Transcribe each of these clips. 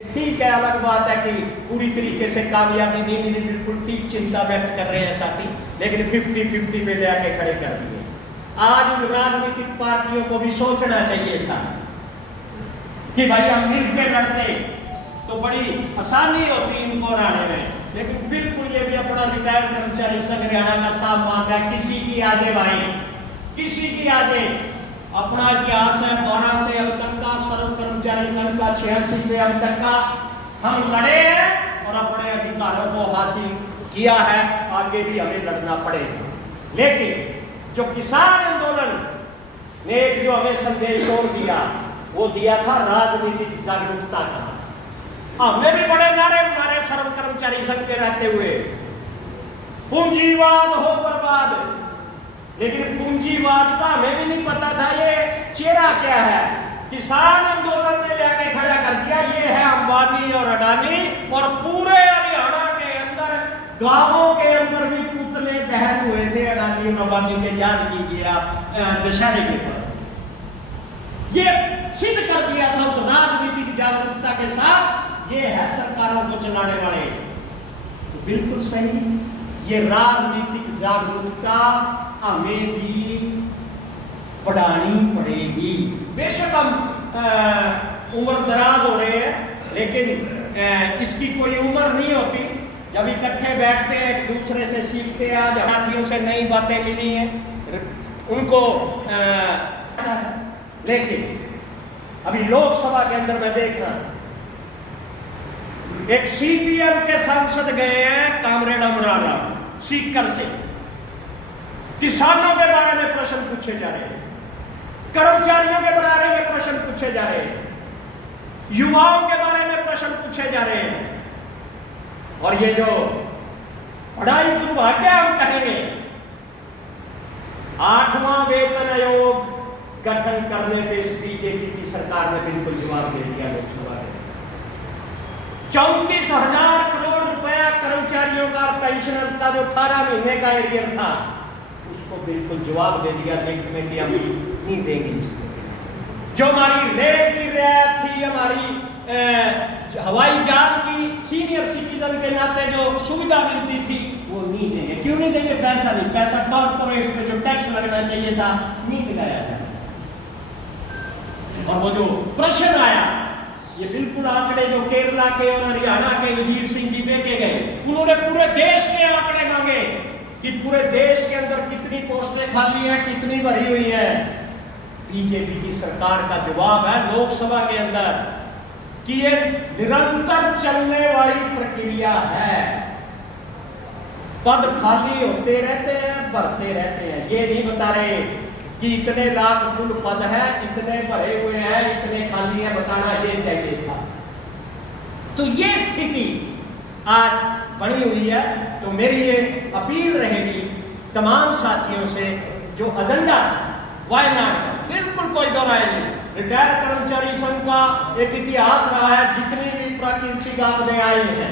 ठीक है, अलग बात है कि पूरी तरीके से कामयाबी नहीं मिली, बिल्कुल ठीक चिंता व्यक्त कर रहे हैं साथी, लेकिन 50-50 पे ले आके खड़े कर दिए। आज उन राजनीतिक पार्टियों को भी सोचना चाहिए था कि भाई हम मिलकर लड़ते तो बड़ी आसानी होती इनको हराने में, लेकिन बिल्कुल ये भी अपना रिटायर्ड कर्मचारी संघ हरियाणा का साफ मांग है, किसी की आजे भाई, किसी की आजे। अपना इतिहास है 12 से अब तक का, सर्व कर्मचारी संघ का 86 से अब तक का हम लड़े हैं और अपने अधिकारों को हासिल किया है, आगे भी हमें लड़ना पड़ेगा। लेकिन जो किसान आंदोलन ने एक जो हमें संदेश और दिया, वो दिया था राजनीतिक जागरूकता का। हमने भी बड़े नारे मारे सर्व कर्मचारी संघ के रहते हुए, पूंजीवाद हो बर्बाद, लेकिन पूंजीवाद का हमें भी नहीं पता था ये चेहरा क्या है। किसान आंदोलन ने लेके खड़ा कर दिया, ये है अंबानी और अडानी, और पूरे हरियाणा के अंदर गांवों के अंदर भी पुतले दहन हुए थे अडानी और अंबानी के, याद कीजिए आप दशहरे के पर। ये सिद्ध कर दिया था उस राजनीतिक जागरूकता के साथ, ये है सरकारों को चलाने वाले। तो बिल्कुल सही, ये राजनीतिक जागरूकता हमें भी बढ़ानी पड़ेगी। बेशक हम उम्र दराज हो रहे हैं, लेकिन इसकी कोई उम्र नहीं होती। जब इकट्ठे बैठते हैं, एक दूसरे से सीखते हैं, आज साथियों से नई बातें मिली हैं उनको, लेकिन अभी लोकसभा के अंदर मैं देख रहा हूं, एक सीपीएम के सांसद गए हैं कामरेड अमरारा सीकर से, किसानों के बारे में प्रश्न पूछे जा रहे हैं, कर्मचारियों के बारे में प्रश्न पूछे जा रहे हैं, युवाओं के बारे में प्रश्न पूछे जा रहे हैं। और ये जो बड़ाई दुर्भाग्य हम कहेंगे, 8वां वेतन आयोग गठन करने पे बीजेपी की सरकार ने बिल्कुल जवाब दे दिया लोकसभा में। 34,000 करोड़ रुपया कर्मचारियों का, पेंशनर्स का जो 18 महीने का एरियर था, उसको बिल्कुल जवाब दे दिया में कि हम नहीं देंगे इसको। जो हमारी रेल की रियायत थी, हमारी हवाई जहाज की सीनियर सिटीजन के नाते जो सुविधा मिलती थी, वो नहीं देंगे। क्यों नहीं देंगे? पैसा नहीं, पैसा कॉर्पोरेट पे जो टैक्स लगना चाहिए था नहीं दिलाया जाए। और वो जो प्रश्न आया, ये बिल्कुल आंकड़े जो केरला के और हरियाणा के वजीर सिंह जी दे के गए, उन्होंने पूरे देश के आंकड़े मांगे कि पूरे देश के अंदर कितनी पोस्टें खाली हैं, कितनी भरी हुई हैं। बीजेपी की सरकार का जवाब है लोकसभा के अंदर कि ये निरंतर चलने वाली प्रक्रिया है, पद खाली होते रहते हैं, भरते रहते हैं। ये नहीं बता रहे कि इतने लाख कुल पद है, इतने भरे हुए हैं, इतने खाली हैं, बताना ये चाहिए था। तो ये स्थिति आज बनी हुई है। तो मेरी ये अपील रहेगी तमाम साथियों से, जो एजेंडा वायनाड का बिल्कुल कोई दोहराए नहीं। रिटायर कर्मचारी संघ का एक इतिहास रहा है, जितनी भी प्राकृतिक आपदाएं आई हैं,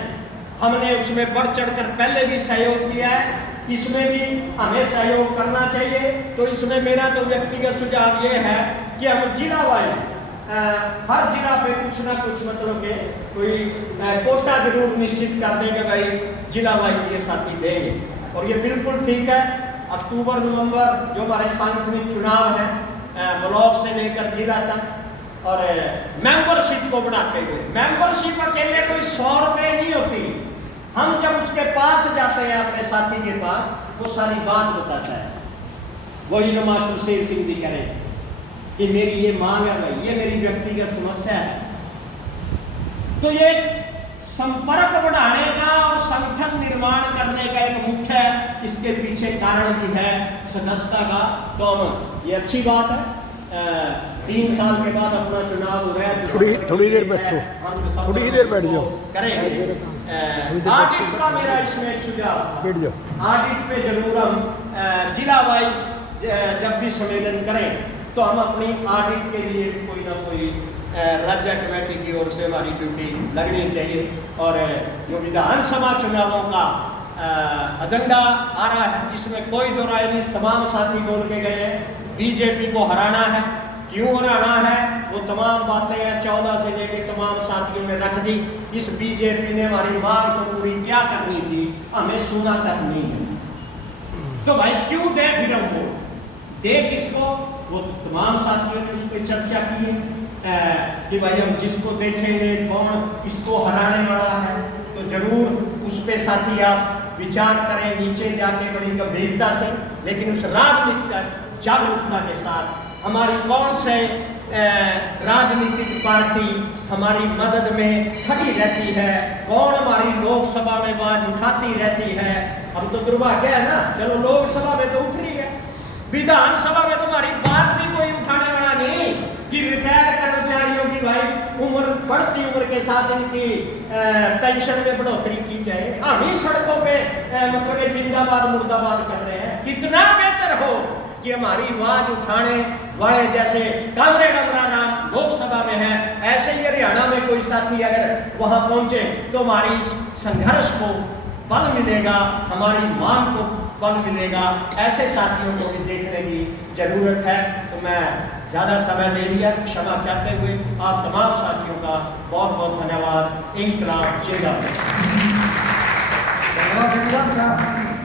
हमने उसमें बढ़ चढ़कर पहले भी सहयोग किया है, इसमें भी हमें सहयोग करना चाहिए। तो इसमें मेरा तो व्यक्तिगत सुझाव ये है कि हम जिला वाइज हर जिला पे कुछ ना कुछ मतलब के कोई कोटा जरूर निश्चित कर देंगे, भाई जिला वाइज ये साथी देंगे। और ये बिल्कुल ठीक है। अक्टूबर नवंबर जो हमारे सांगठनिक चुनाव है, ब्लॉक से लेकर जिला तक, और मेंबरशिप को बढ़ाते हुए, मेंबरशिप अकेले कोई 100 रुपये नहीं होती। हम जब उसके पास जाते हैं, अपने साथी के पास, वो सारी बात बताता है। वही जो मास्टर शेर सिंह जी कह रहे हैं कि मेरी ये मांग है, भाई ये मेरी व्यक्तिगत समस्या है। तो ये संपर्क बढ़ाने का और संगठन निर्माण करने का एक मुख्य इसके पीछे कारण भी है सदस्यता का। तो ये अच्छी बात है। 3 साल के बाद अपना चुनाव हो रहा है, थोड़ी देर बैठो, थोड़ी ही देर बैठ जाओ, करेंगे। ऑडिट का मेरा इसमें एक सुझाव, बैठ जाओ, ऑडिट पे जरूर हम जिला वाइज जब भी सम्मेलन करें, तो हम अपनी ऑडिट के लिए कोई ना कोई राज्य कमेटी की ओर से हमारी ड्यूटी लगनी चाहिए। और जो विधानसभा चुनावों का एजेंडा आ रहा है, इसमें कोई दो राय नहीं, तमाम साथी बोल के गए हैं, बीजेपी को हराना है। क्यों हराना है वो वो तमाम बातें 14 से लेके तमाम साथियों ने रख दी। इस बीजेपी ने हमारी मांग तो पूरी क्या करनी थी, हमें सुना तक नहीं है। तो भाई क्यों दे फिर हम वोट दे किसको? वो तमाम साथियों ने उस पर चर्चा की है कि भाई हम जिसको देखेंगे कौन इसको हराने वाला है, तो जरूर उस पर साथी आप विचार करें नीचे जाके बड़ी गंभीरता से, लेकिन उस राजनीतिक जागरूकता के साथ हमारी कौन से राजनीतिक पार्टी हमारी मदद में खड़ी रहती है, कौन हमारी लोकसभा में आवाज उठाती रहती है। हम तो दुर्भाग्य है ना, चलो लोकसभा में तो उठ रही है, विधानसभा में तो हमारी बात भी कोई उठाने वाला नहीं कि रिटायर्ड कर्मचारियों की भाई उम्र बढ़ती उम्र के साथ इनकी पेंशन में बढ़ोतरी की जाए। हम ही सड़कों पे मतलब जिंदाबाद मुर्दाबाद कर रहे हैं। कितना बेहतर हो कि हमारी आवाज उठाने वाले जैसे कामरेड अमरा राम लोकसभा में है, ऐसे ही हरियाणा में कोई साथी अगर वहां पहुंचे तो हमारी इस संघर्ष को बल मिलेगा, हमारी मांग को बल मिलेगा। ऐसे साथियों को भी देखने की जरूरत है। तो मैं ज़्यादा समय ले लिया, क्षमा चाहते हुए आप तमाम साथियों का बहुत बहुत धन्यवाद। इंकलाब जिंदाबाद।